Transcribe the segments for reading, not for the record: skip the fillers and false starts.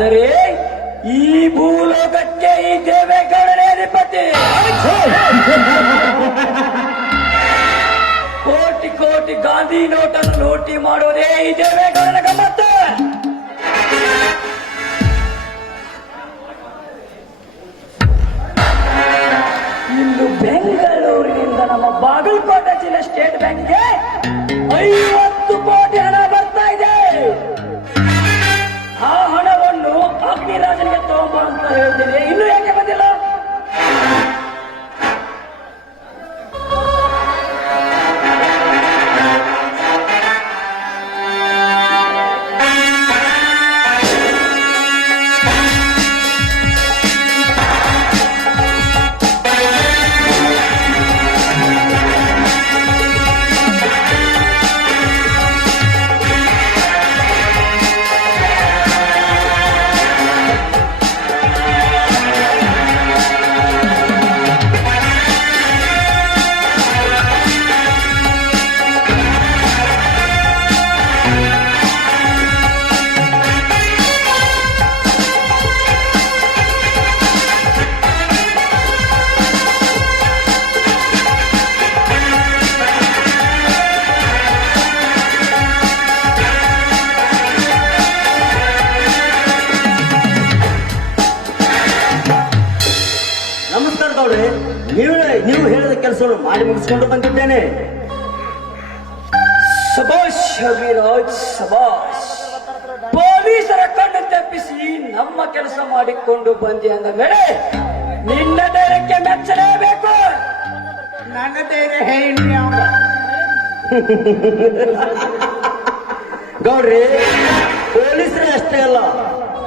ಆದರೆ ಈ ಭೂಲೋಕಕ್ಕೆ ಈ ದೇವೇಗೌಡನೇ ಅಧಿಪತಿ. ಕೋಟಿ ಕೋಟಿ ಗಾಂಧಿ ನೋಟನ್ನು ಲೂಟಿ ಮಾಡೋದೇ ಈ ದೇವೇಗೌಡನ ಗಮ್ಮತ್ತು. ಇಂದು ಬೆಂಗಳೂರಿನಿಂದ ನಮ್ಮ ಬಾಗಲಕೋಟೆ ಜಿಲ್ಲೆ ಸ್ಟೇಟ್ ಬ್ಯಾಂಕ್ಗೆ 50 ಕೋಟಿ ಹಣ ಬರ್ತಾ ಇದೆ. ಆ ಹಣವನ್ನು ಅಗ್ನಿರಾಜನಿಗೆ ತಗೊಂಬ ಅಂತ ಹೇಳ್ತೇನೆ. ಇನ್ನು ಯಾಕೆ ಬಂದಿಲ್ಲ? ನೀವು ಹೇಳಿದ ಕೆಲಸವನ್ನು ಮಾಡಿ ಮುಗಿಸಿಕೊಂಡು ಬಂದಿದ್ದೇನೆ. ಸಭಾಷ್ ಅಭಿರಾಜ್ ಸಭಾಷ್. ಪೊಲೀಸರ ಕಣ್ಣು ತಪ್ಪಿಸಿ ನಮ್ಮ ಕೆಲಸ ಮಾಡಿಕೊಂಡು ಬಂದಿ ಅಂದ ಮೇಲೆ ನಿನ್ನ ಧೈರ್ಯಕ್ಕೆ ಮೆಚ್ಚಲೇಬೇಕು. ನನ್ನ ಧೈರ್ಯ ಹೇಳಿ ಗೌಡ್ರಿ, ಪೊಲೀಸರೇ ಅಷ್ಟೇ ಅಲ್ಲ,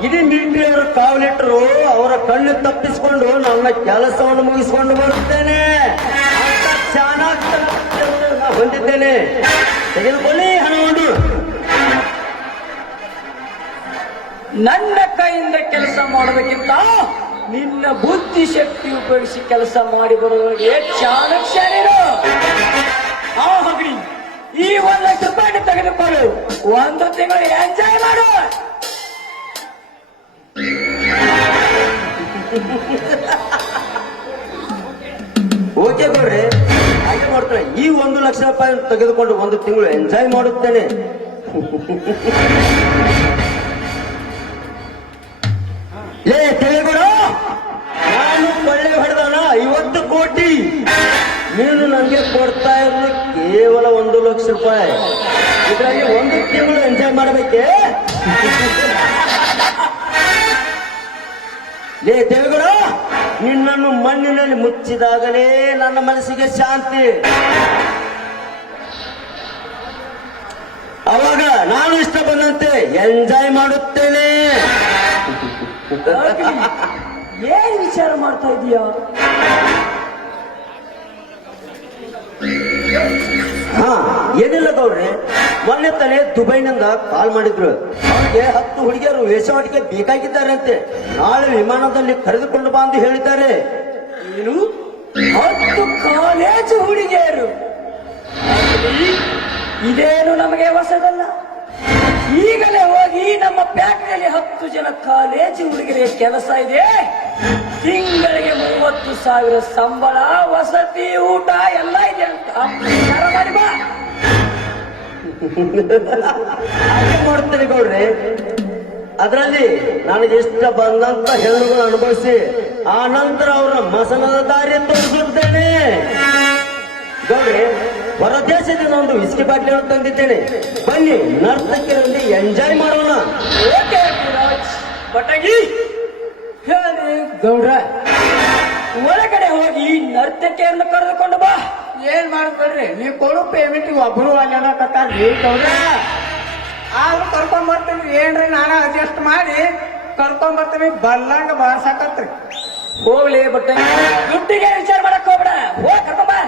ಇಡೀ ಮಿಲಿಟರಿಯವರು ಕಾವಲಿಟ್ಟರು ಅವರ ಕಣ್ಣು ತಪ್ಪಿಸಿಕೊಂಡು ನನ್ನ ಕೆಲಸವನ್ನು ಮುಗಿಸಿಕೊಂಡು ಬರುತ್ತೇನೆ ಅಂತ ಚಾಣಾಕ್ಷ ಹೊಂದಿದ್ದೇನೆ. ತೆಗೆದುಕೊಳ್ಳಿ ಹಣವನ್ನು. ನನ್ನ ಕೈಯಿಂದ ಕೆಲಸ ಮಾಡೋದಕ್ಕಿಂತ ನಿನ್ನ ಬುದ್ಧಿ ಶಕ್ತಿ ಉಪಯೋಗಿಸಿ ಕೆಲಸ ಮಾಡಿ ಬರೋರಿಗೆ ಚಾಣಕ್ಯ ನೀನು. ಆ ಹೋಗಿ ಈ 1 ಲಕ್ಷ ರೂಪಾಯಿ ತೆಗೆದುಕೊಳ್ಳು, 1 ತಿಂಗಳು ಎಂಜಾಯ್ ಮಾಡು. ಓಕೆ ಗೌಡ್ರಿ, ಹಾಗೆ ಮಾಡ್ತಾರೆ. ಈ 1 ಲಕ್ಷ ರೂಪಾಯಿ ತೆಗೆದುಕೊಂಡು 1 ತಿಂಗಳು ಎಂಜಾಯ್ ಮಾಡುತ್ತೇನೆ. ಲೇ ದೇವೇಗೌಡ, ನಾನು ಕೊಳ್ಳೆ ಹೊಡೆದವನ 50 ಕೋಟಿ, ನೀನು ನನಗೆ ಕೊಡ್ತಾ ಇರೋದು ಕೇವಲ 1 ಲಕ್ಷ ರೂಪಾಯಿ. ಇದರಲ್ಲಿ 1 ತಿಂಗಳು ಎಂಜಾಯ್ ಮಾಡಬೇಕೇ? ಲೇ ದೇವೇಗೌಡ, ನಿನ್ನನ್ನು ಮಣ್ಣಿನಲ್ಲಿ ಮುಚ್ಚಿದಾಗಲೇ ನನ್ನ ಮನಸ್ಸಿಗೆ ಶಾಂತಿ. ಅವಾಗ ನಾನು ಇಷ್ಟ ಬಂದಂತೆ ಎಂಜಾಯ್ ಮಾಡುತ್ತೇನೆ. ಏನ್ ವಿಚಾರ ಮಾಡ್ತಾ ಇದೀಯ? ಹಾ, ಏನಿಲ್ಲ ಗೌಡ್ರಿ, ಮೊನ್ನೆ ತಾನೇ ದುಬೈನಿಂದ ಕಾಲ್ ಮಾಡಿದ್ರು. ಅವ್ರಿಗೆ 10 ಹುಡುಗಿಯರು ವೇಷವಾಟಿಕೆ ಬೇಕಾಗಿದ್ದಾರೆ ಅಂತೆ. ನಾಳೆ ವಿಮಾನದಲ್ಲಿ ಕರೆದುಕೊಂಡು ಬಾ ಎಂದು ಹೇಳಿದ್ದಾರೆ. ಏನು 10 ಕಾಲೇಜು ಹುಡುಗಿಯರು? ಇದೇನು ನಮಗೆ ಹೊಸದಲ್ಲ. ಈಗಲೇ ಹೋಗಿ ನಮ್ಮ ಫ್ಯಾಕ್ಟರಿಯಲ್ಲಿ 10 ಜನ ಕಾಲೇಜು ಹುಡುಗರಿಗೆ ಕೆಲಸ ಇದೆ. ತಿಂಗಳಿಗೆ 30,000 ಸಂಬಳ, ವಸತಿ, ಊಟ ಎಲ್ಲ ಇದೆ ಅಂತ ಮಾಡಿ ಬಾ. ಹಾಗೆ ಮಾಡುತ್ತೇನೆ ಗೌಡ್ರಿ. ಅದರಲ್ಲಿ ನನಗೆ ಇಷ್ಟ ಬಂದಂತ ಹೆಣ್ಣುಗಳು ಅನುಭವಿಸಿ ಆ ನಂತರ ಅವರ ಮಸನದ ದಾರಿ ತೋರಿಸುತ್ತೇನೆ. ಗೌಡ್ರಿ, ಹೊರದೇಶದಿಂದ ಒಂದು ವಿಸ್ಕಿ ಬಾಟ್ಲಿಯನ್ನು ತಂದಿದ್ದೇನೆ. ಬನ್ನಿ, ನರ್ತಕಿಯರಲ್ಲಿ ಎಂಜಾಯ್ ಮಾಡೋಣ. ಓಕೆ ಪಟಗಿ. ಗೌಡ್ರ, ಒಳಗಡೆ ಹೋಗಿ ನರ್ತಕಿಯರನ್ನು ಕರೆದುಕೊಂಡು ಬಾ. ಏನ್ ಮಾಡ್ಬೇಡ್ರಿ, ನೀವು ಕೊಡು ಪೇಮೆಂಟ್ ಒಬ್ರು ಅಲ್ಲಕತ್ತಾರ್ರಿ ಗೌಡ್ರ. ಆದ್ರೂ ಕರ್ಕೊಂಡ್ ಬರ್ತೀವಿ. ಏನ್ರಿ, ನಾನೇ ಅಡ್ಜಸ್ಟ್ ಮಾಡಿ ಕರ್ಕೊಂಡ್ ಬರ್ತೀವಿ. ಬಲ್ಲಂಗ ಬಾರ್ಸಾಕತ್ರಿ. ಹೋಗ್ಲಿ ಬಟ್ ದುಡ್ಡಿಗೆ ವಿಚಾರ ಮಾಡಕ್ ಹೋಗ್ಬೇಡ, ಹೋಗ್ ಕರ್ಕೊಂಡ್ ಬಾ.